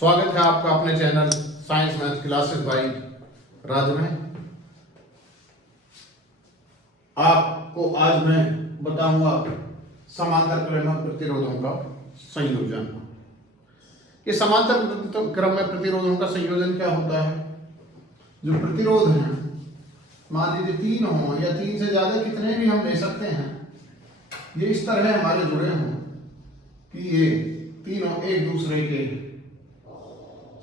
स्वागत है आपका अपने channel science math classes by Raj में। आपको आज मैं बताऊंगा समांतर क्रम में प्रतिरोधों का संयोजन। ये समांतर क्रम में प्रतिरोधों का संयोजन क्या होता है? जो प्रतिरोध है, मान लीजिए 3 हो या 3 से ज्यादा कितने भी हम ले सकते हैं, ये इस तरह हमारे जुड़े हों कि ये तीनों एक दूसरे के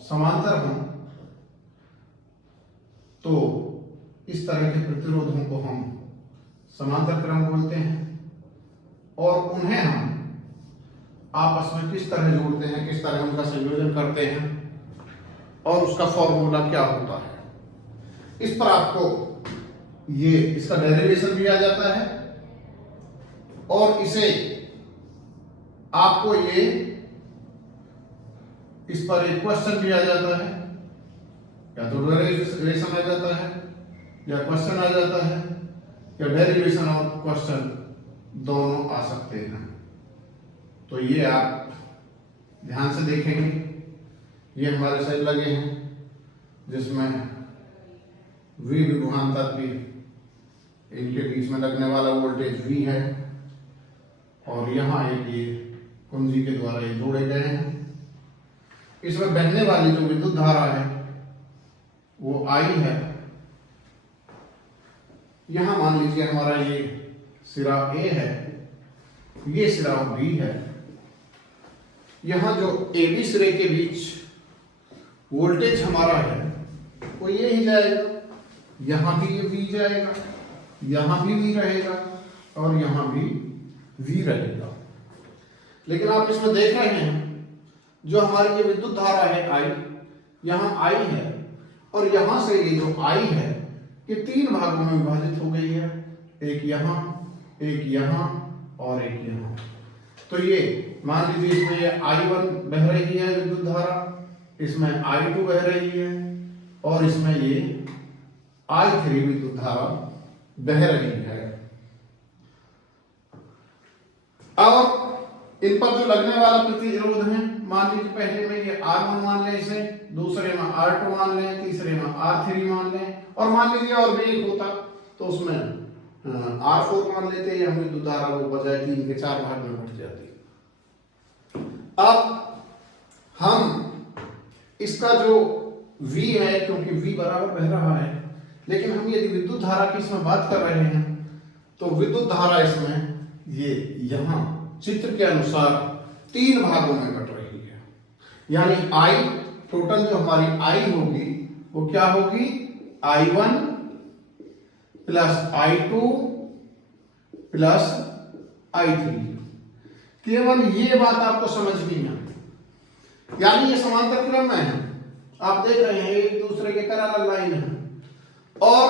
समांतर हों, तो इस तरह के प्रतिरोधों को हम समांतर क्रम बोलते हैं। और उन्हें हम आपस में किस तरह जोड़ते हैं, किस तरह उनका संयोजन करते हैं और उसका फॉर्मूला क्या होता है, इस पर आपको ये इसका डेरिवेशन भी आ जाता है और इसे आपको ये इस पर एक क्वेश्चन भी आ जाता है, या तो डेरिवेशन आ जाता है या क्वेश्चन आ जाता है, या डेरिवेशन और क्वेश्चन दोनों आ सकते हैं। तो ये आप ध्यान से देखेंगे, ये हमारे सेल लगे हैं जिसमें V विभवांतर की इनके बीच में लगने वाला वोल्टेज V है और यहाँ एक ये कुंजी के द्वारा ये जोड़े गए हैं। इसमें बहने वाली जो विद्युत धारा है वो I है। यहां मान लीजिए हमारा ये सिरा A है, ये सिरा B है। यहां जो AB सिरे के बीच वोल्टेज हमारा है वो ये ही जाएगा, यहां भी ये V जाएगा, यहां भी V रहेगा और यहां भी V रहेगा। लेकिन आप इसमें देख रहे हैं जो हमारी ये विद्युत धारा है I, यहाँ I है और यहां से ये जो I है ये 3 भागों में विभाजित हो गई है, एक यहाँ, एक यहाँ और एक यहाँ। तो ये मान लीजिए इसमें ये I1 बह रही है विद्युत धारा, इसमें I2 बह रही है और इसमें ये I3 विद्युत धारा बह रही है। और इन पर जो लगने वाला प्रतिरोध है, मान लीजिए पहले में ये R1 मान लें, इसे दूसरे में R2 मान लें, तीसरे में R3 मान लें और मान लीजिए और भी एक होता तो उसमें R4 मान लेते, या हम विद्युत धारा वो बजाय 3 के 4 भाग में बट जाती। अब हम इसका जो V है, क्योंकि V बराबर बह रहा है, लेकिन हम यदि विद्युत धारा की इसमें बात कर रहे हैं तो विद्युत धारा इसमें ये यहाँ चित्र के अनुसार 3 भागों में बट रही है। यानी I टोटल जो हमारी I होगी वो क्या होगी, I1 plus I2 plus I3। केवल ये बात आपको समझनी है, यानी ये समांतर क्रम में है, आप देख रहे हैं एक दूसरे के पैरेलल लाइन है और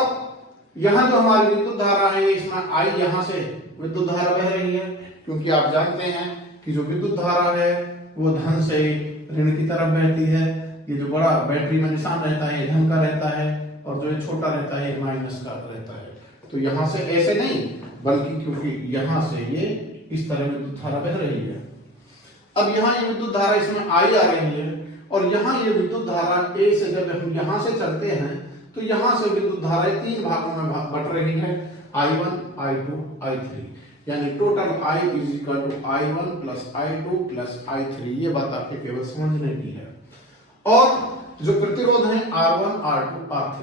यहां जो हमारी विद्युत धारा है इसमें I यहां से विद्युत धारा बह रही है, क्योंकि आप जानते हैं कि जो विद्युत धारा है वो धन से ऋण की तरफ बहती है। ये जो बड़ा बैटरी में निशान रहता है ये धन का रहता है और जो ये छोटा रहता है ये माइनस का रहता है। तो यहाँ से ऐसे नहीं, बल्कि क्योंकि यहाँ से ये इस तरह विद्युत धारा बह रही है। अब यहाँ ये विद्युत धारा इसमें I आ रही है और यहाँ ये विद्युत धारा A से जब हम यहाँ से चलते हैं तो यहाँ से विद्युत धारा 3 भागों में बट रही है, I1, I2, I3। यानी total I is equal to I1 plus I2 plus I3। ये बात आपके केवल समझने की है। और जो प्रतिरोध है R1, R2, R3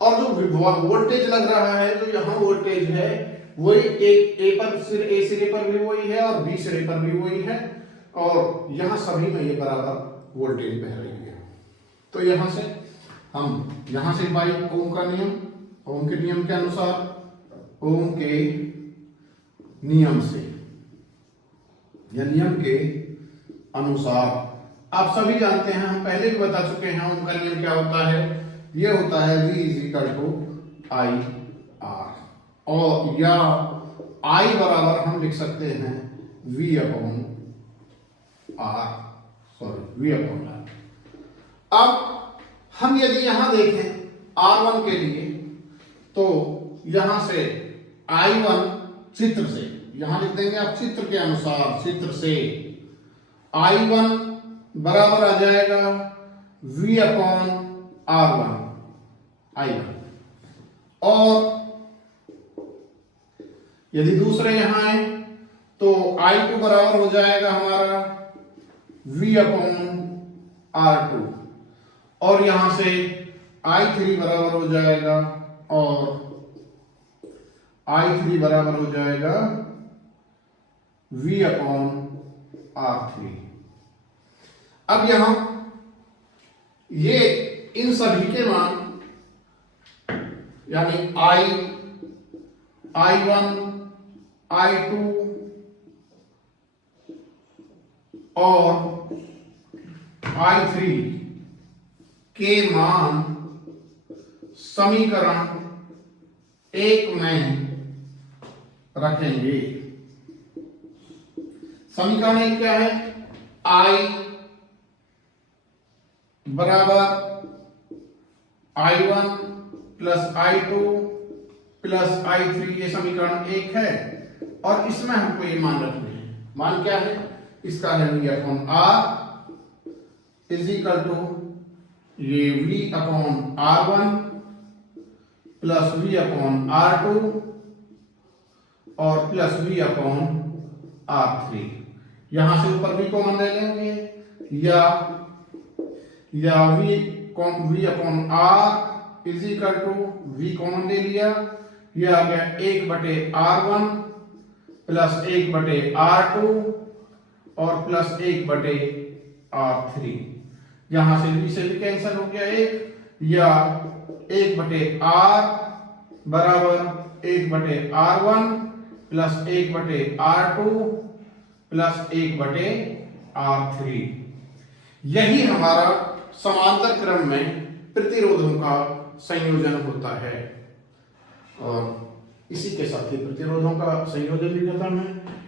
और जो वोल्टेज लग रहा है, जो यहाँ वोल्टेज है वही एक A सिरे पर भी वही है और B सिरे पर भी वही है और यहाँ सभी में ये बराबर वोल्टेज बह रही है। तो यहाँ से हम यहाँ से बाई ओम का नियम, ओम के नियम के अनुसार, ओम के नियम से या नियम के अनुसार आप सभी जानते हैं, हम पहले भी बता चुके हैं ओम का नियम क्या होता है। ये होता है V is equal to I R, और या I बराबर हम लिख सकते हैं V upon R, V upon R। अब हम यदि यहां देखें R1 के लिए तो यहां से I1 चित्र से यहां लिख देंगे आप, चित्र के अनुसार, चित्र से I1 बराबर आ जाएगा V अपॉन R1 I1। और यदि दूसरे यहां है तो I2 बराबर हो जाएगा हमारा V अपॉन R2, और यहां से I3 बराबर हो जाएगा, और I3 बराबर हो जाएगा V अपॉन R3। अब यहां ये इन सभी के मान यानी I1 I2 और I3 के मान समीकरण 1 में रखेंगे। समीकरण 1 क्या है? I बराबर I1 plus I2 plus I3, ये समीकरण 1 है, और इसमें हमको ये मान रखने हैं। मान क्या है इसका? है V upon R is equal to ये V upon R1 plus V upon R2 और प्लस V अपॉन R3। यहां से ऊपर V कॉमन ले लेंगे, या V upon R is equal to V common ले लिया, यह आ गया 1/R1 प्लस 1/R2 और प्लस 1/R3। यहां से V से भी कैंसिल हो गया 1, या 1/R बराबर 1/R1 plus 1/R2 plus 1/R3। यही हमारा समांतर क्रम में प्रतिरोधों का संयोजन होता है, और इसी के साथ ही प्रतिरोधों का संयोजन भी खत्म है।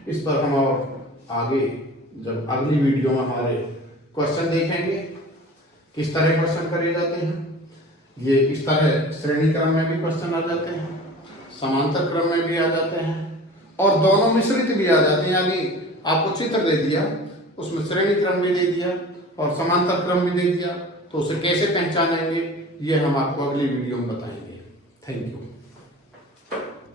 इस पर हम और आगे जब अगली वीडियो में हमारे क्वेश्चन देखेंगे किस तरह क्वेश्चन करे जाते हैं। ये इस तरह श्रेणी क्रम में भी क्वेश्चन आ जाते हैं, समांतर क्रम में भी आ जाते हैं, और दोनों मिश्रित भी आ जाते हैं। यानी आपको चित्र दे दिया, उसमें श्रेणी क्रम भी दे दिया और समांतर क्रम भी दे दिया, तो उसे कैसे पहचानेंगे ये हम आपको अगली वीडियो में बताएंगे। Thank you.